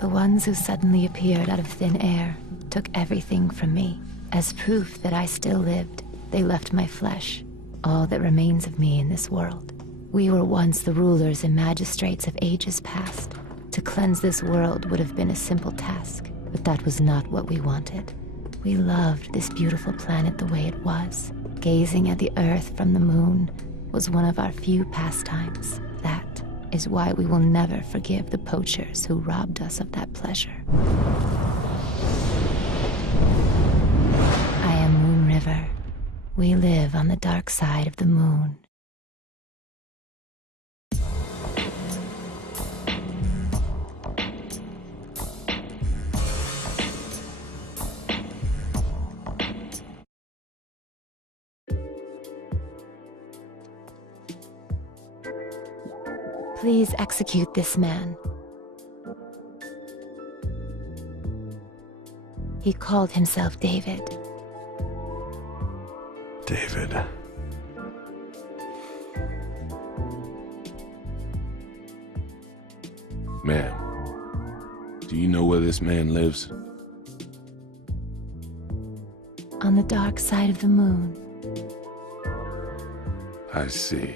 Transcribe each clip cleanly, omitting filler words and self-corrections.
The ones who suddenly appeared out of thin air took everything from me. As proof that I still lived, they left my flesh, all that remains of me in this world. We were once the rulers and magistrates of ages past. To cleanse this world would have been a simple task, but that was not what we wanted. We loved this beautiful planet the way it was. Gazing at the Earth from the moon was one of our few pastimes. That is why we will never forgive the poachers who robbed us of that pleasure. I am Moon River. We live on the dark side of the moon. Please execute this man. He called himself David. David. Ma'am, do you know where this man lives? On the dark side of the moon. I see.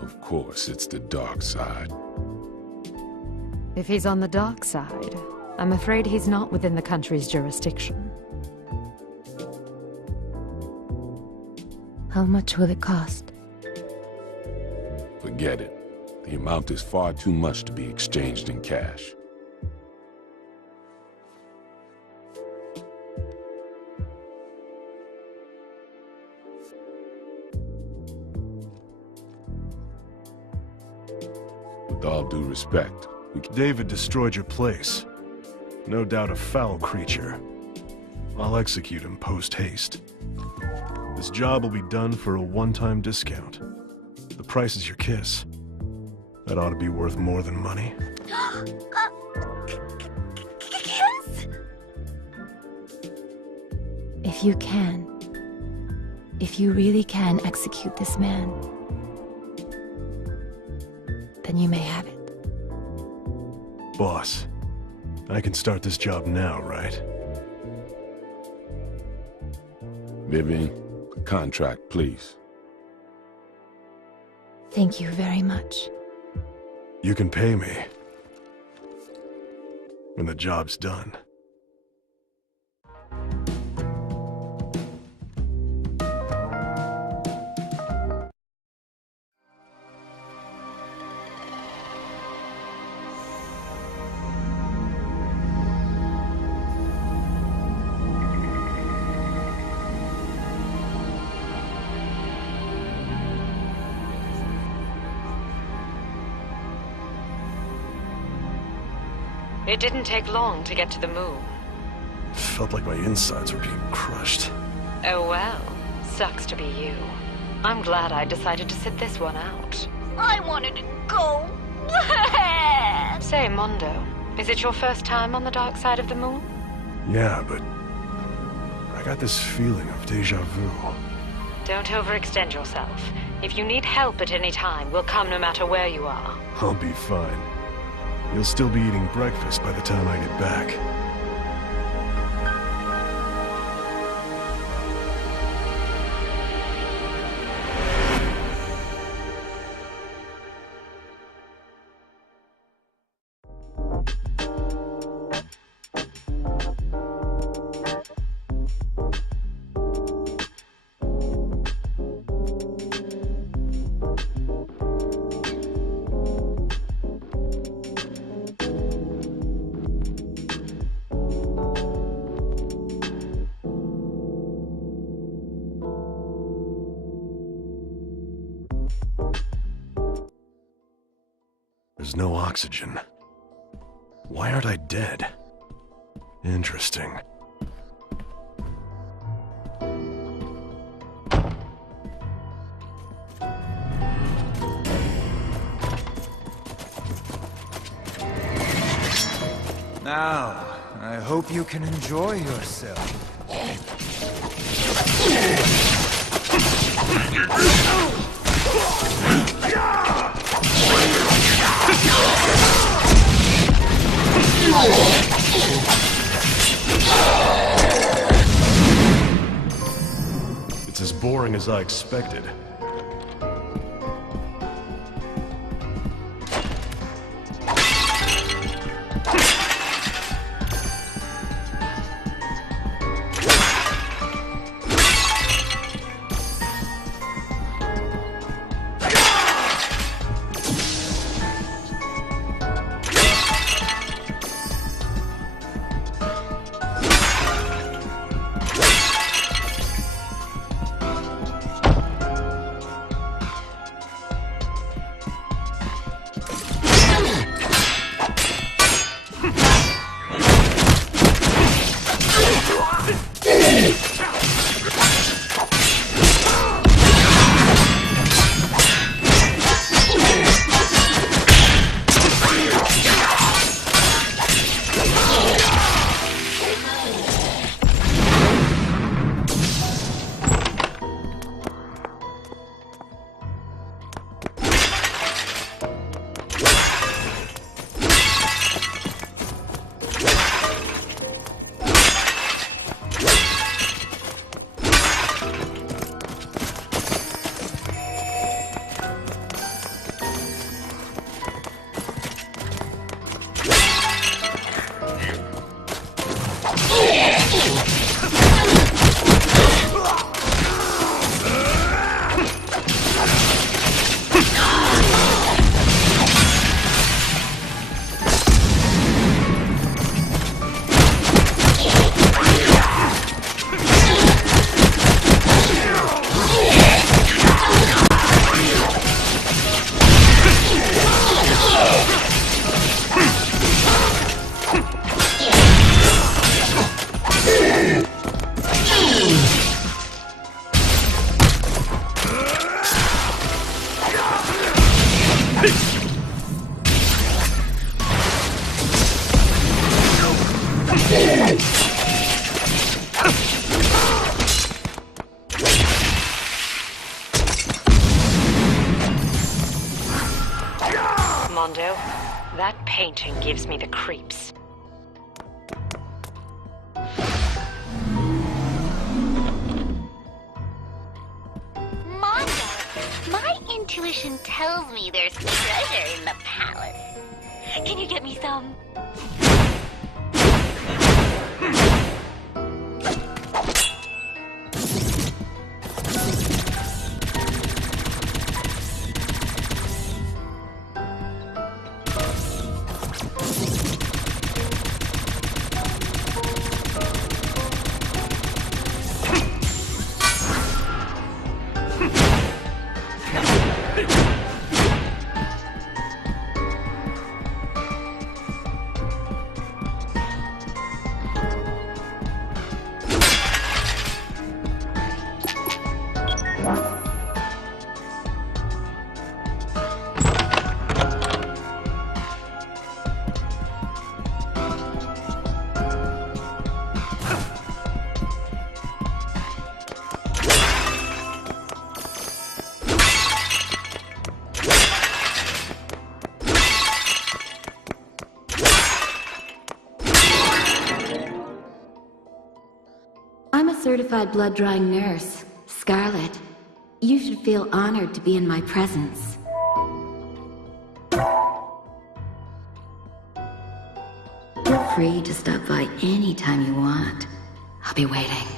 Of course, it's the dark side. If he's on the dark side, I'm afraid he's not within the country's jurisdiction. How much will it cost? Forget it. The amount is far too much to be exchanged in cash. With all due respect, David destroyed your place. No doubt a foul creature. I'll execute him post-haste. This job will be done for a one-time discount. The price is your kiss. That ought to be worth more than money. Kiss? If you can, if you really can execute this man, then you may have it. Boss, I can start this job now, right? Vivian, the contract, please. Thank you very much. You can pay me when the job's done. It didn't take long to get to the moon. Felt like my insides were being crushed. Oh well, sucks to be you. I'm glad I decided to sit this one out. I wanted to go. Say, Mondo, is it your first time on the dark side of the moon? Yeah, but I got this feeling of deja vu. Don't overextend yourself. If you need help at any time, we'll come no matter where you are. I'll be fine. You'll still be eating breakfast by the time I get back. There's no oxygen. Why aren't I dead? Interesting. Now, I hope you can enjoy yourself. as boring as I expected. Mondo, that painting gives me the creeps. Mondo, my intuition tells me there's treasure in the palace. Can you get me some? I'm a certified blood-drawing nurse, Scarlet. You should feel honored to be in my presence. Feel free to stop by anytime you want. I'll be waiting.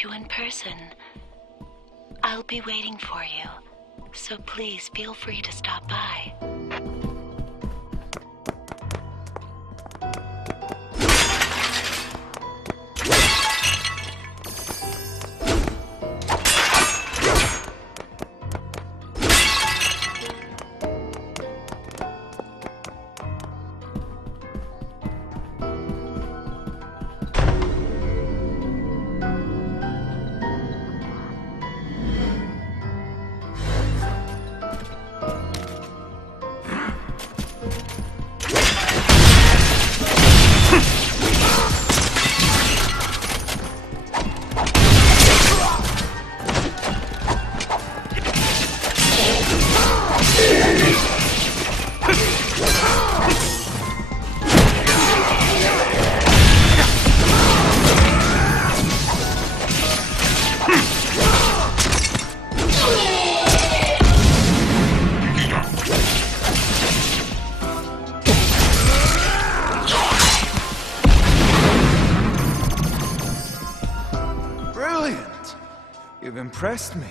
meet you in person. I'll be waiting for you, so please feel free to stop by. Brilliant! You've impressed me.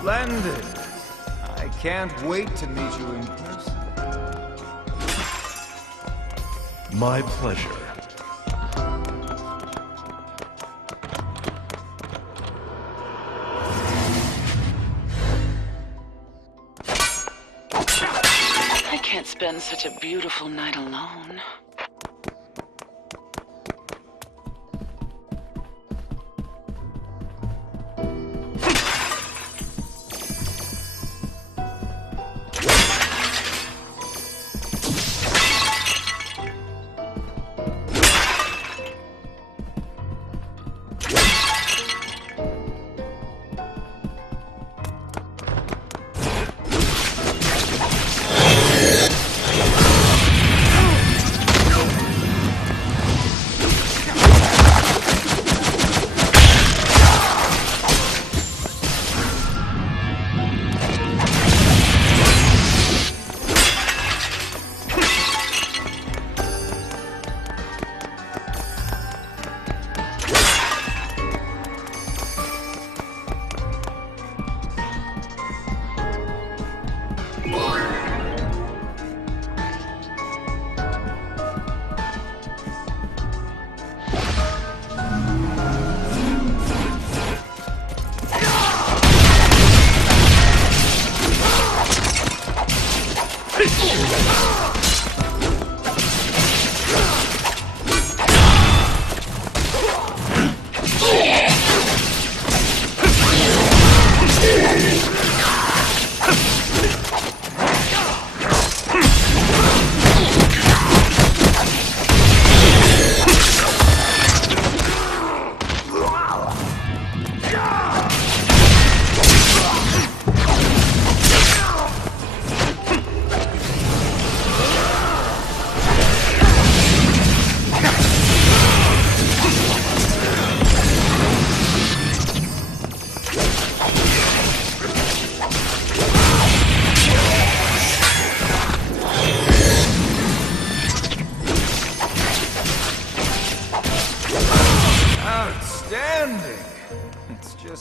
Splendid. I can't wait to meet you in person. My pleasure. I can't spend such a beautiful night alone.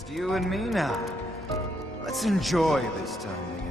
just you and me now. Let's enjoy this time together.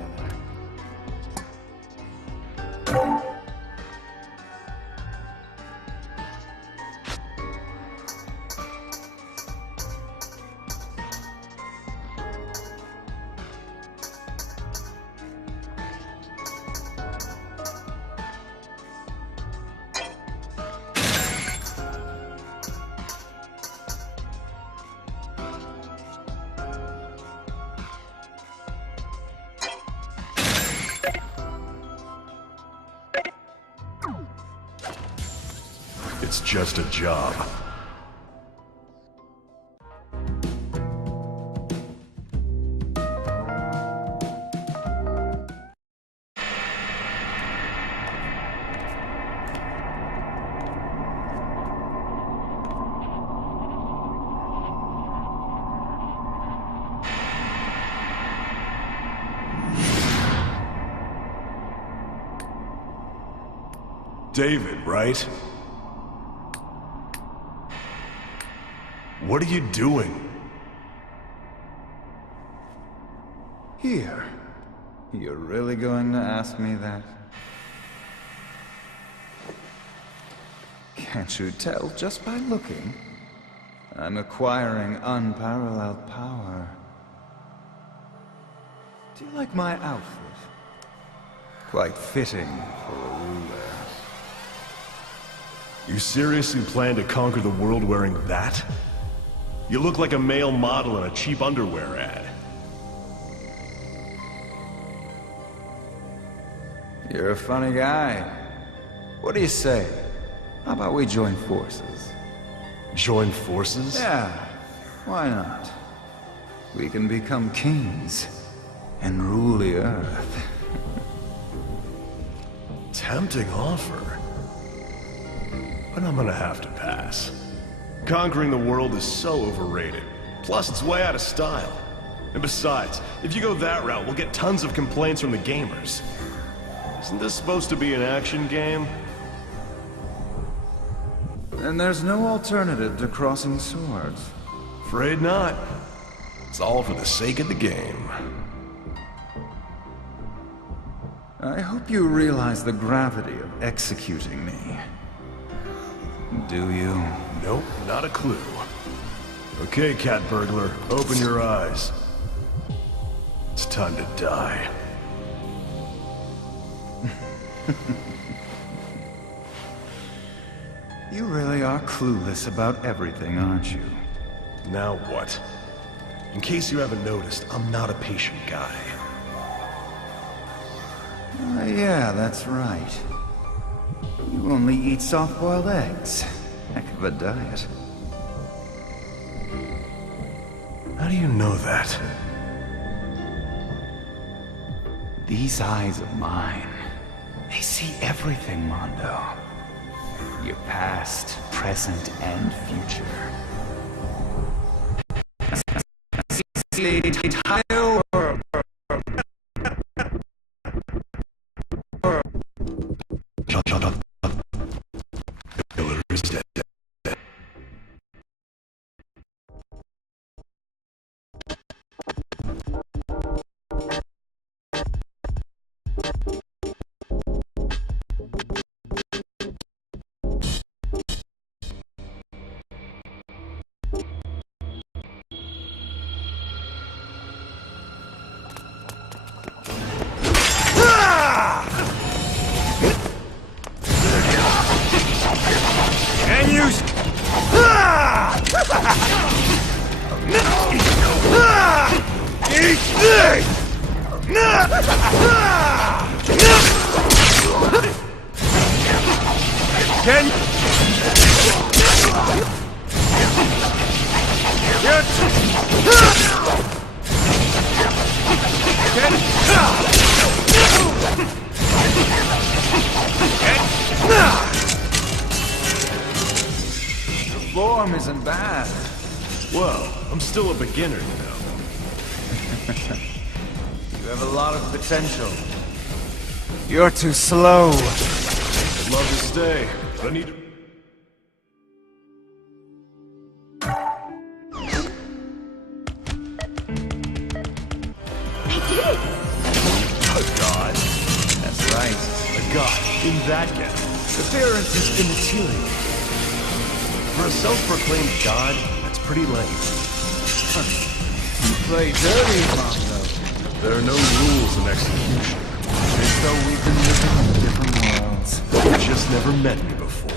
It's just a job. David, right? What are you doing? Here. You're really going to ask me that? Can't you tell just by looking? I'm acquiring unparalleled power. Do you like my outfit? Quite fitting for a ruler. You seriously plan to conquer the world wearing that? You look like a male model in a cheap underwear ad. You're a funny guy. What do you say? How about we join forces? Join forces? Yeah, why not? We can become kings and rule the earth. Tempting offer. But I'm gonna have to pass. Conquering the world is so overrated. Plus, it's way out of style. And besides, if you go that route, we'll get tons of complaints from the gamers. Isn't this supposed to be an action game? And there's no alternative to crossing swords. Afraid not. It's all for the sake of the game. I hope you realize the gravity of executing me. Do you? Nope, not a clue. Okay, cat burglar, open your eyes. It's time to die. You really are clueless about everything, aren't you? Now what? In case you haven't noticed, I'm not a patient guy. Yeah, that's right. You only eat soft-boiled eggs. Heck of a diet. How do you know that? These eyes of mine, they see everything, Mondo. Your past, present, and future. See the entire world. Shut up. The killer is dead. And use. Eat this! Can the form isn't bad. Well, I'm still a beginner, you know. You have a lot of potential. You're too slow. I'd love to stay, but I need to... god, in that gap. Appearance is immaterial. For a self-proclaimed god, that's pretty lame. You play dirty, Mongo. There are no rules in execution. It's though we've been living in different worlds. You've just never met me before.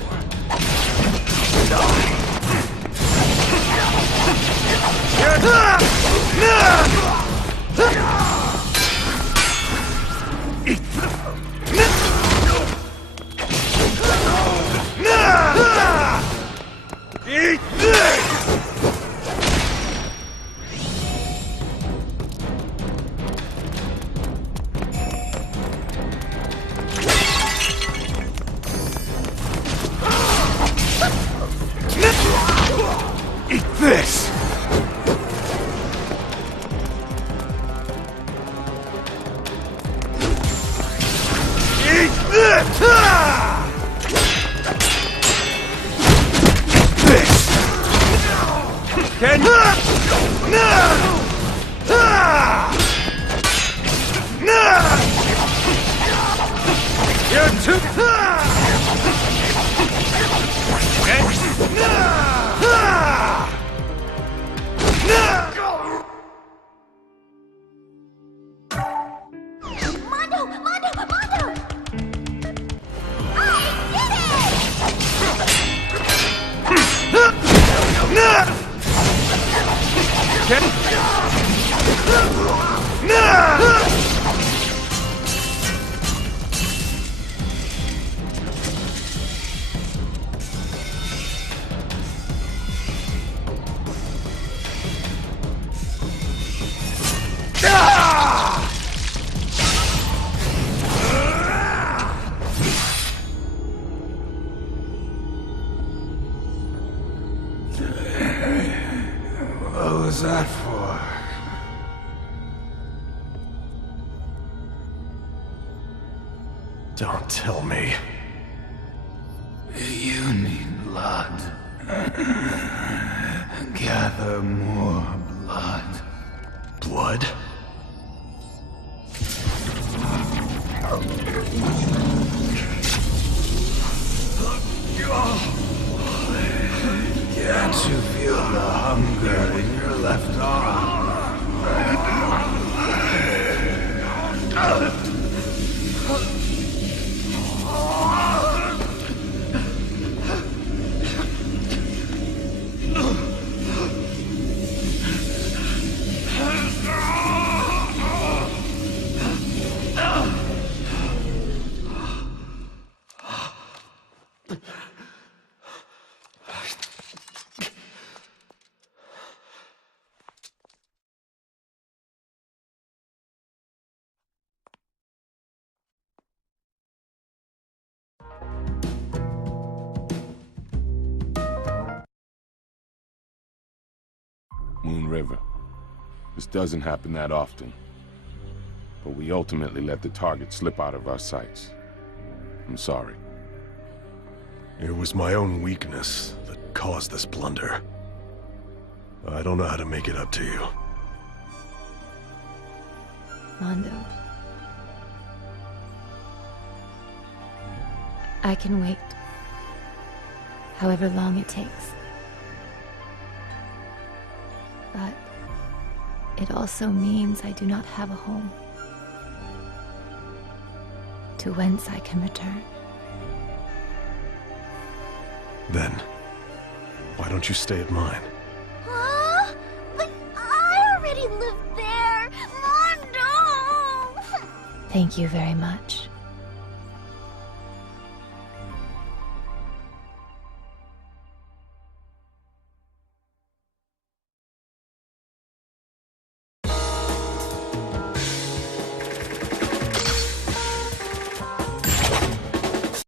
Eat this! Eat this! Eat this! This! Can You're too... Mondo! Mondo! Mondo! I did it! What was that for? Don't tell me. You need blood. Gather more blood. Blood? Can't you feel the hunger in your left arm? Moon River. This doesn't happen that often. But we ultimately let the target slip out of our sights. I'm sorry. It was my own weakness that caused this blunder. I don't know how to make it up to you. Mondo. I can wait. However long it takes. But it also means I do not have a home. To whence I can return. Then, why don't you stay at mine? Huh? But I already live there! Mondo! Thank you very much.